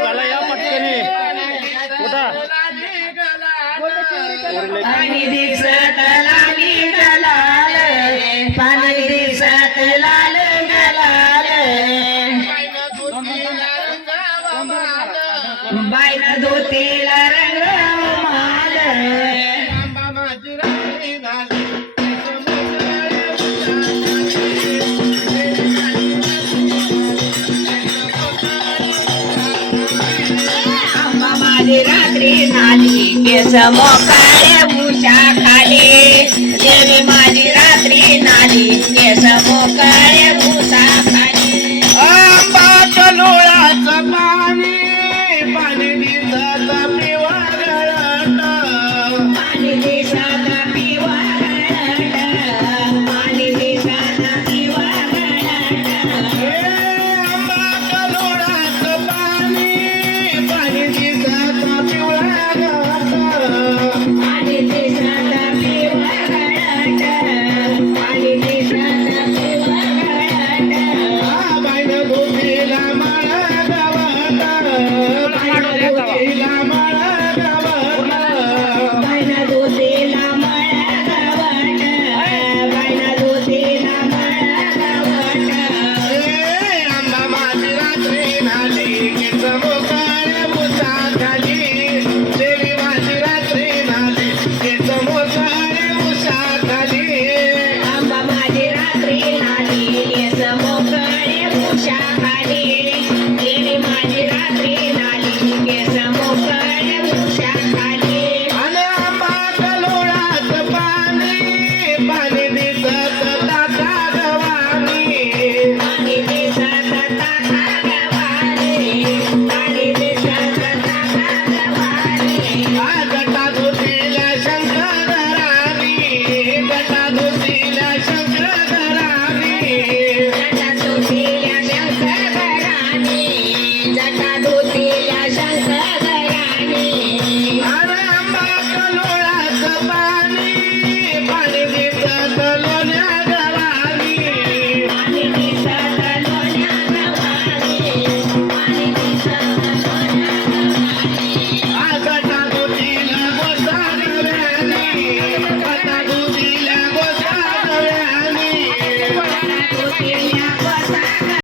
घाला या पटकनी. उठा. पाणी दिसत लाली गलाल पाणी लाल गलाल बायला धोतीला रंग माझी नाली केस मोकाळे उषा खाली. माझी रात्री नाली ராஜா